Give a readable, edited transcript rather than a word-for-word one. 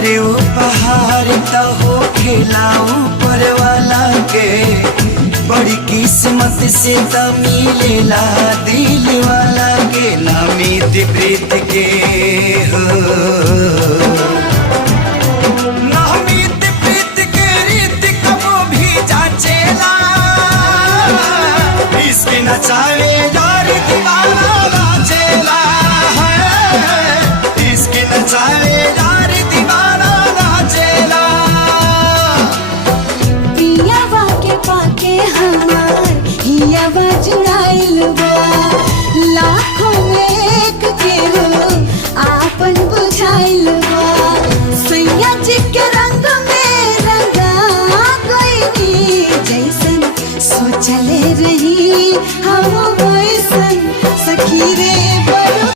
अरे उपहार तो हो खिलाऊं पर वाला के, बड़ी किस्मत से तो मिलेला दिल वाला के, नामित प्रीत के हो नामित प्रीत के रीत कबो भी जाचेला, इसके नचावे यार दीवाना